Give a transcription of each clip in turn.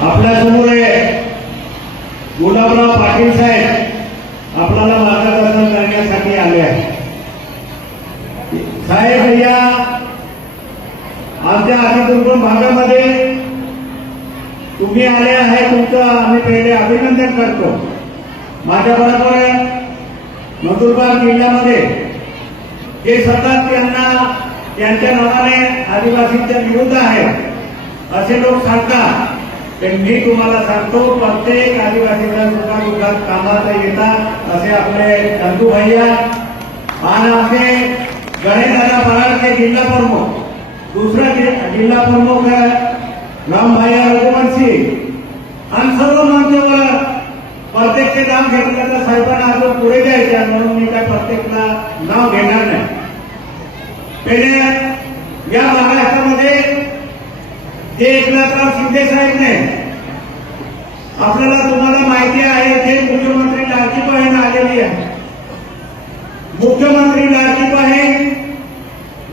आपल्यासमोर आहे गुलाबराव पाटील साहेब. आपल्याला मार्गदर्शन करण्यासाठी आले आहे. साहेब या आमच्या अतिदुर्गम भागामध्ये तुम्ही आले आहे. तुमचं आम्ही पहिले अभिनंदन करतो. माझ्याबरोबर नंदुरबार जिल्ह्यामध्ये जे सतत त्यांना त्यांच्या नावाने आदिवासींच्या विरुद्ध आहे असे लोक सांगतात. तर मी तुम्हाला सांगतो प्रत्येक आदिवासीच्या सुखादुखात कामात येतात असे आपले चंदू भैया. आणि असे गणेशदादा पराडचे जिल्हा प्रमुख. दुसरा जिल्हा प्रमुख रामभाई रघुवंशी. आणि सर्व मान्यवर प्रत्येकचे काम घेतलं साहेबांना अजून पुढे द्यायचे म्हणून मी काय प्रत्येकला नाव घेणार नाही पहिले या महाराष्ट्रामध्ये जे एकनाथराव शिंदे आपल्याला तुम्हाला माहिती आहे जे मुख्यमंत्री लाडकी बहीण आलेली आहे. मुख्यमंत्री लाडकी बहीण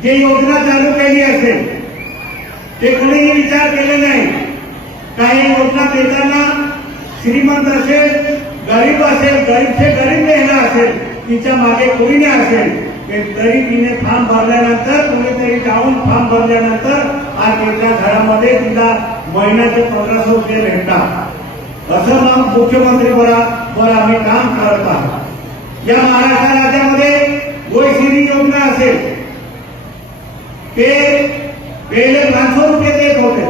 जे योजना चालू केली असेल ते कोणीही विचार केले नाही. काही योजना देताना श्रीमंत असेल गरीब असेल गरीबचे गरीब महिला असेल तिच्यामागे कोणी नाही असेल ते तरी तिने फॉर्म भरल्यानंतर कुणीतरी जाऊन फॉर्म भरल्यानंतर आज तिच्या घरामध्ये तिला महिन्याचे पंधराशे रुपये भेटतात. असं मग मुख्यमंत्री बरा वर आम्ही काम करत आहोत. या महाराष्ट्र राज्यामध्ये गोयश्री योजना असेल. ते पहिले पाचशे रुपये देत होते.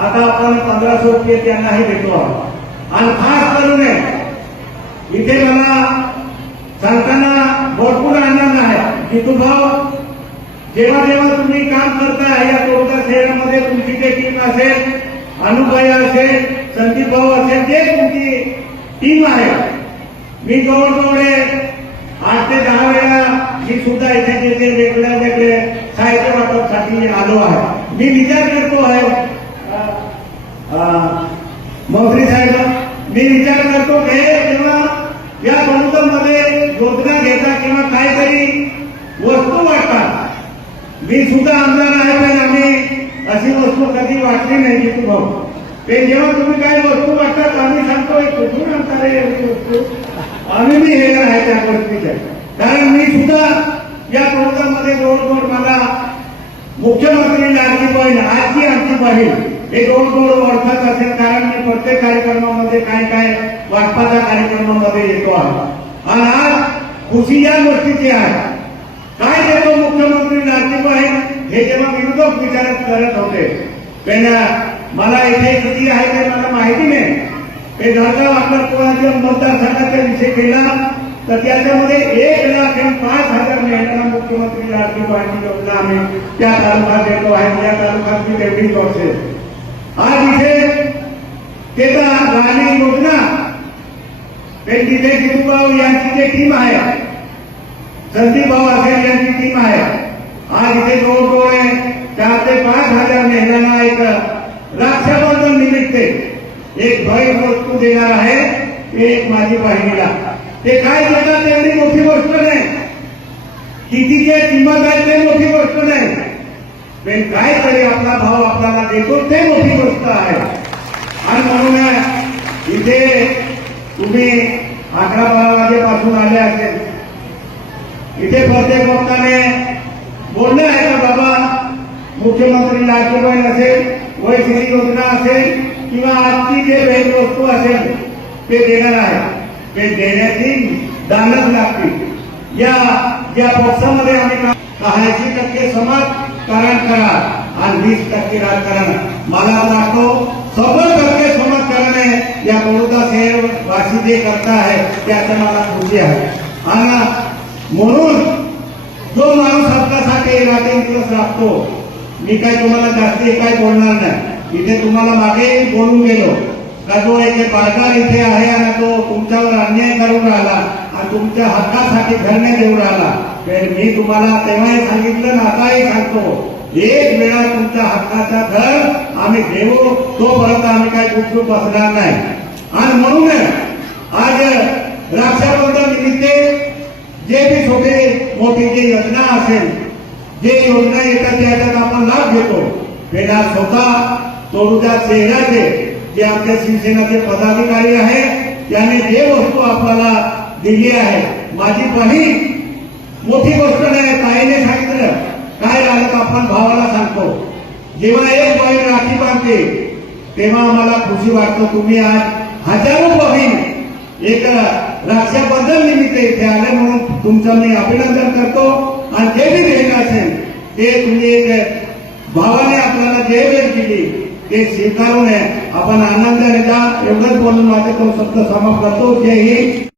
आता आपण पंधराशे रुपये त्यांनाही देतो आहोत. आणि खास करून इथे मला सांगताना भरपूर आनंद आहे जितू भाऊ जेव्हा जेव्हा तुम्ही काम करताय या कोणत्या शहरामध्ये तुमची जे टीम असेल अनुपया असेल संदीप भाऊ असेल जे तुमची टीम आहे. मी जवळजवळ हे आठ ते दहा वेळा मी सुद्धा इथे तिथे वेगळ्या वेगळे साहित्य वाटपसाठी आलो आहे. मी विचार करतो आहे. मंत्री साहेब मी विचार करतो हे जेव्हा या मध्ये योजना घेता किंवा काहीतरी वस्तू वाटतात मी सुद्धा आमदार आहे पण अशी वस्तू कधी वाटली नाही की तू भाऊ. ते जेव्हा तुम्ही काही वस्तू वाटतात आम्ही सांगतो कुठून आणता रे वस्तू? आम्ही मी हे आहे त्या गोष्टीच्या. कारण मी सुद्धा या मध्ये जवळजवळ मला मुख्यमंत्री लाडकी बहीण आजची आमची बहीण हे जवळजवळ ओळखत असेल. कारण मी प्रत्येक कार्यक्रमामध्ये काय काय वाटपाच्या कार्यक्रमामध्ये येतो आहे. आणि आज खुशी या गोष्टीची आहे. काय देतो मुख्यमंत्री नाशिक आहे हे जेव्हा विरोधक विचारत करत होते. त्यांना मला इथे किती आहे ते मला माहिती नाही. ते विषय केला, तर एक लाख पाच हज़ार महिन्याला मुख्यमंत्री लाडकी बहीण योजना आम्ही त्या तालुक्यात देतो आहे. त्या तालुक्यात मी तेवढी असेल आज इथे त्याचा गाणी योजना ते तिथे यांची जे टीम आहे, संदीप भाऊ असेल टीम आहे. आज इथे आहे चार ते पाच हजार महिलांना एक रक्षाबंधन निमित्त एक भय वस्तू देणार आहे ते एक माझी बहिणीला. ते काय देतात एवढी मोठी गोष्ट नाही. किती जे किंमत आहे ते मोठी गोष्ट नाही. पण काहीतरी आपला भाव आपल्याला देतो ते मोठी गोष्ट आहे. आणि म्हणून इथे तुम्ही अकरा बारा वाजेपासून आले असेल. इथे प्रत्येक वक्ताने बोलणं आहे का बाबा? मुख्यमंत्री लाडकी असेल वैश्विक योजना असेल किंवा आजची जे भेटवस्तू असेल ते देणार आहे. ते देण्याची दानच लागतील. या ज्या पक्षामध्ये आम्ही ऐंशी टक्के समाजकारण करा आणि वीस टक्के राजकारण. मला वाटतो सव्वद टक्के आहे. या बडोदा शहर वाशी जे करता आहे त्याचं मला खुशी आहे. आणि म्हणून जो माणूस आपल्यासाठी दिवस लागतो. मी काय तुम्हाला जास्ती काय बोलणार नाही. इथे तुम्हाला मागे बोलून गेलो. का जो एक पालकार इथे आहे आणि तो तुमच्यावर अन्याय करून राहिला आणि तुमच्या हक्कासाठी धरणे देऊ राहिला. तर मी तुम्हाला तेव्हाही सांगितलं ना आताही सांगतो. एक वेळा तुमच्या हक्काचा धर आम्ही देऊ तोपर्यंत आम्ही काय गुपचूप बसणार नाही. आणि म्हणून आज रक्षाबंधन निमित्त जे बी छोटे मोठी जे योजना असेल जे योजना येतात त्याच्यात आपण लाभ घेतो. पेढा स्वतः तोडूच्या चेहऱ्याचे जे आपल्या शिवसेनाचे पदाधिकारी आहेत त्याने जे वस्तू आपल्याला दिली आहे माझी पहिली मोठी गोष्ट नाही ताईने सांगितलं. काय आलं तर आपण भावाला सांगतो. जेव्हा एक बहीण राखी बांधते तेव्हा आम्हाला खुशी वाटतो तुम्ही आज हजारो बहीण एक रक्षाबंधन निमित्त इथे आले म्हणून तुमचं मी अभिनंदन करतो. आणि जे ते तुम्ही एक भावाने आपल्याला जे भेट दिली ते स्वीकारून आपण आनंदाने जा एवढंच बोलून माझे तो शब्द समाप्त करतो. जे ही